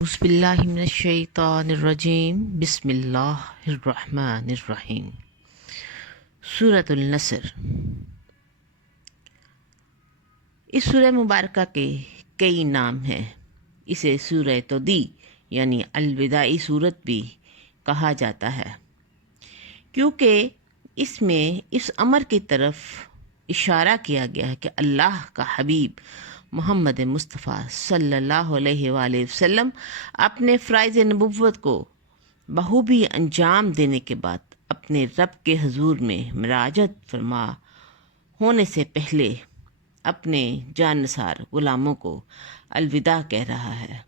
اعوذ باللہ من الشیطان الرجیم، بسم اللہ الرحمن الرحیم۔ سورۃ النصر۔ اس سورہ مبارکہ کے کئی نام ہیں۔ اسے سورہ تودیع یعنی الوداعی سورت بھی کہا جاتا ہے، کیونکہ اس میں اس امر کی طرف اشارہ کیا گیا ہے کہ اللہ کا حبیب محمد مصطفیٰ صلی اللہ علیہ وآلہ وسلم اپنے فرائض نبوت کو بخوبی انجام دینے کے بعد اپنے رب کے حضور میں مراجعت فرما ہونے سے پہلے اپنے جان نثار غلاموں کو الوداع کہہ رہا ہے،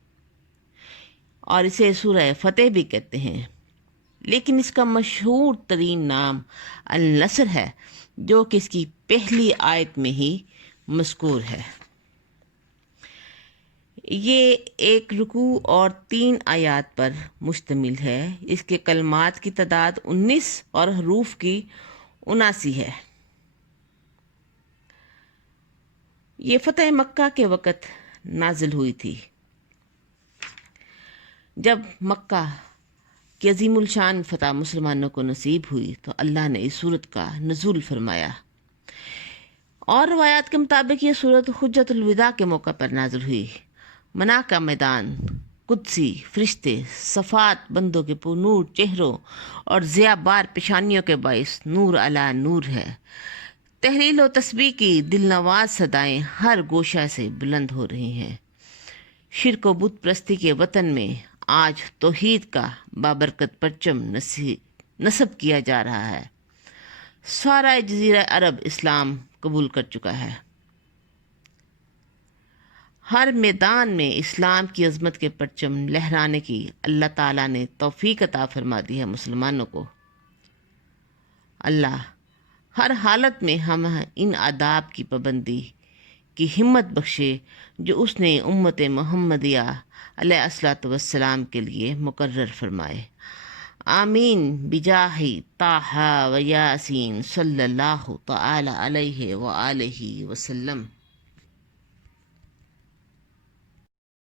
اور اسے سورہ فتح بھی کہتے ہیں، لیکن اس کا مشہور ترین نام النصر ہے، جو کہ اس کی پہلی آیت میں ہی مذکور ہے۔ یہ ایک رکوع اور 3 آیات پر مشتمل ہے۔ اس کے کلمات کی تعداد 19 اور حروف کی 79 ہے۔ یہ فتح مکہ کے وقت نازل ہوئی تھی، جب مکہ کی عظیم الشان فتح مسلمانوں کو نصیب ہوئی تو اللہ نے اس سورت کا نزول فرمایا، اور روایات کے مطابق یہ سورت حجت الوداع کے موقع پر نازل ہوئی۔ منا کا میدان، قدسی فرشتے، صفات بندوں کے پرنور چہروں اور ضیاء بار پیشانیوں کے باعث نور علی نور ہے۔ تحلیل و تسبیح کی دلنواز صدائیں ہر گوشہ سے بلند ہو رہی ہیں۔ شرک و بت پرستی کے وطن میں آج توحید کا بابرکت پرچم نصب کیا جا رہا ہے۔ سارا جزیرہ عرب اسلام قبول کر چکا ہے۔ ہر میدان میں اسلام کی عظمت کے پرچم لہرانے کی اللہ تعالیٰ نے توفیق عطا فرما دی ہے مسلمانوں کو۔ اللہ ہر حالت میں ہم ان آداب کی پابندی کی ہمت بخشے جو اس نے امت محمدیہ علیہ الصلوۃ والسلام کے لیے مقرر فرمائے۔ آمین بجاہ طٰہٰ و یاسین صلی اللہ تعالی علیہ وآلہ وسلم۔